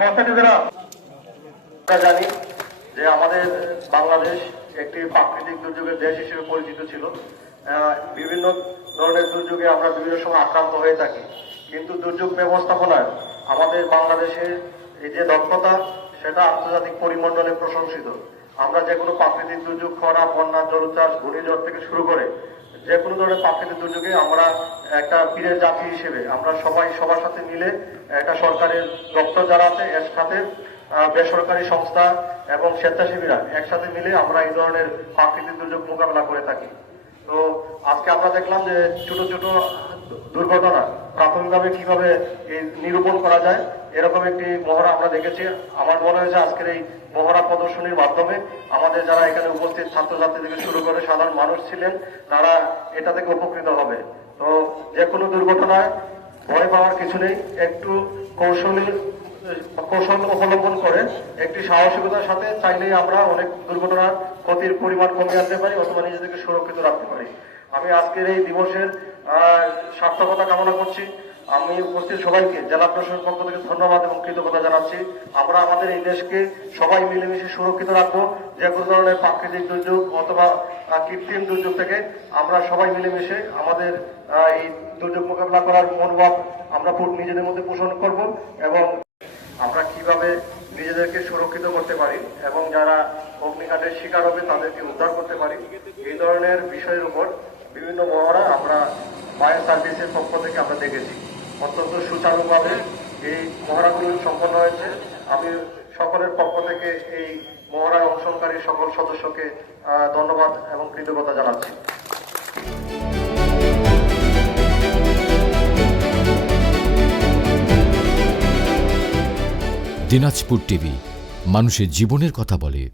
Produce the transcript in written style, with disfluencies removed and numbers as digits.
আমরা জানি যে আমাদের বাংলাদেশ একটি প্রাকৃতিক দুর্যোগের দেশ হিসেবে পরিচিত ছিল। বিভিন্ন ধরনের দুর্যোগে আমরা বিভিন্ন সময় আক্রান্ত হয়ে থাকি, কিন্তু দুর্যোগ ব্যবস্থাপনায় আমাদের বাংলাদেশের এই যে দক্ষতা, সেটা আন্তর্জাতিক পরিমণ্ডলে প্রশংসিত। আমরা যে কোনো প্রাকৃতিক দুর্যোগ, খরা, বন্যা, জলোচ্ছ্বাস, ঘূর্ণিঝড় থেকে শুরু করে যে কোনো ধরনের প্রাকৃতিক দুর্যোগে আমরা একটা পীরের জাতি হিসেবে আমরা সবাই সবার সাথে মিলে একটা সরকারের দপ্তর যারা আছে এর সাথে বেসরকারি সংস্থা এবং স্বেচ্ছাসেবীরা একসাথে মিলে আমরা এই ধরনের প্রাকৃতিক দুর্যোগ মোকাবেলা করে থাকি। তো আজকে আমরা দেখলাম যে ছোট ছোট দুর্ঘটনা প্রাথমিকভাবে কিভাবে নিরূপণ করা যায়, এরকম একটি মহড়া আমরা দেখেছি। আমার মনে হয়েছে আজকের এই মহড়া প্রদর্শনীর মাধ্যমে আমাদের যারা এখানে উপস্থিত ছাত্রছাত্রী থেকে শুরু করে সাধারণ মানুষ ছিলেন, তারা এটা থেকে উপকৃত হবে। তো যে কোনো দুর্ঘটনায় ভয় পাওয়ার কিছু নেই, একটু কৌশল অবলম্বন করে একটি সাহসিকতার সাথে চাইলেই আমরা অনেক দুর্ঘটনার ক্ষতির পরিমাণ কমিয়ে আনতে পারি অথবা নিজেদেরকে সুরক্ষিত রাখতে পারি। আমি আজকের এই দিবসের সার্থকতা কামনা করছি। আমি উপস্থিত সবাইকে জেলা প্রশাসনের পক্ষ থেকে ধন্যবাদ এবং কৃতজ্ঞতা জানাচ্ছি। আমরা আমাদের এই দেশকে সবাই মিলেমিশে সুরক্ষিত রাখবো। যে কোনো ধরনের প্রাকৃতিক দুর্যোগ অথবা কৃত্রিম দুর্যোগ থেকে আমরা সবাই মিলেমিশে আমাদের এই দুর্যোগ মোকাবিলা করার মনোভাব আমরা নিজেদের মধ্যে পোষণ করব এবং আমরা কিভাবে নিজেদেরকে সুরক্ষিত করতে পারি এবং যারা অগ্নিকাণ্ডের শিকার হবে তাদেরকে উদ্ধার করতে পারি, এই ধরনের বিষয়ের উপর বিভিন্ন মহড়া আমরা ফায়ার সার্ভিসের পক্ষ থেকে আমরা দেখেছি। অত্যন্ত সুচারুভাবে এই মহড়াগুলো সম্পন্ন হয়েছে। আমি সকলের পক্ষ থেকে এই মহড়ায় অংশগ্রহণকারী সকল সদস্যকে ধন্যবাদ এবং কৃতজ্ঞতা জানাচ্ছি। দিনাজপুর টিভি, মানুষের জীবনের কথা বলে।